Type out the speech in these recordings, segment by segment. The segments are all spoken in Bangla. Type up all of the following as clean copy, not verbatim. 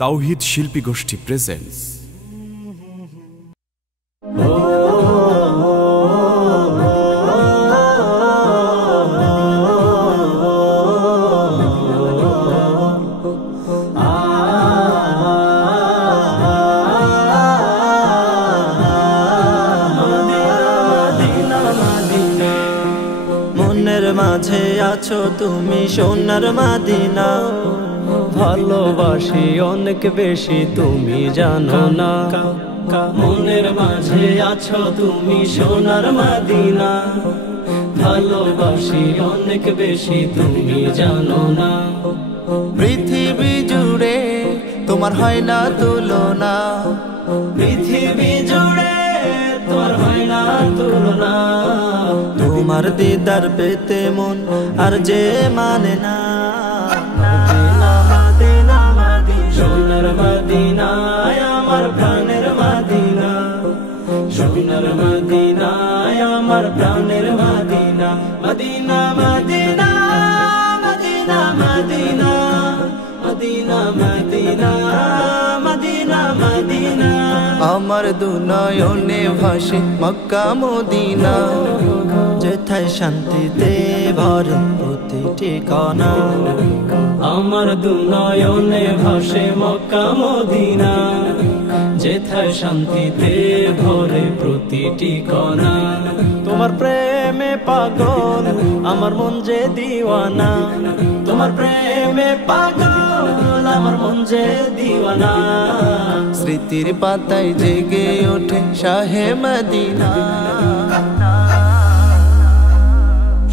তাওহীদ শিল্পী গোষ্ঠী প্রেজেন্টস। মনের মাঝে আছো তুমি সোনার মদিনা, ভালোবাসি অনেক বেশি তুমি জানো না। মনের মাঝে আছো তুমি সোনার মদিনা, ভালোবাসি অনেক বেশি তুমি জানো না। পৃথিবী জুড়ে তোমার হয় না তুলনা, পৃথিবী জুড়ে তোমার হয় না তুলনা। তোমার দিদার পেতে মন আর যে মানে না। সোনার মদিনায় আমার প্রাণের মদিনা, সোনার মদিনায় আমার প্রাণের মদিনা। মদিনা মদিনা মদিনা মদিনা মদিনা মদিনা মদিনা মদিনা। আমার দুনয়নে ভাসে মক্কা মদিনা, যেথায় শান্তিতে ভরে প্রতিটি কণা। আমার দুনয়নে ভাসে মক্কা মদিনা, যেথায় শান্তিতে ভরে প্রতিটি কণা। তোমার প্রেমে পাগল আমার মন যে দিওয়ানা, তোমার প্রেমে পাগল আমার মন যে দিওয়ানা। স্মৃতির পাতায় জেগে ওঠে শাহে মদিনা।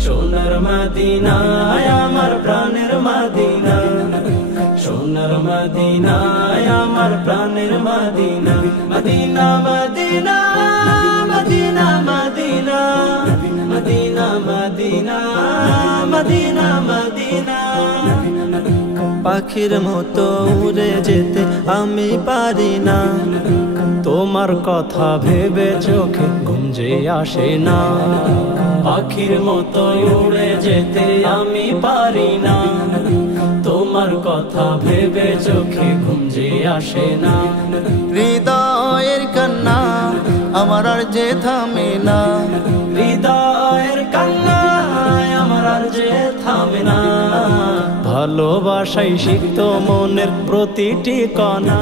সোনার মদিনায় আমার প্রাণের মদিনা, সোনার মদিনায় আমার প্রাণের মদিনা। মদিনা মদিনা মদিনা মদিনা মদিনা মদিনা মদিনা মদিনা। পাখির মতো উড়ে যেতে আমি পারি না, তোমার কথা ভেবে চোখে ঘুম যে আসে না। পাখির মতো উড়ে যেতে আমি পারি না, তোমার কথা ভেবে চোখে ঘুম যে আসে না। হৃদয়ের কান্না আমার আর যে থামে না, হৃদয়ের কান্না আমার আর যে থামে না। ভালোবাসাই সিক্ত মনের প্রতিটি কণা।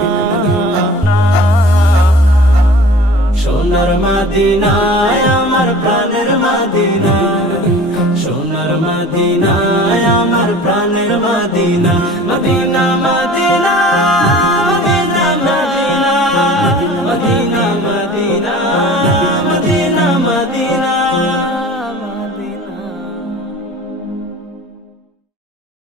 সোনার মদিনায় আমার প্রাণের মদিনা, সোনার মদিনায় আমার প্রাণের মদিনা। মদিনা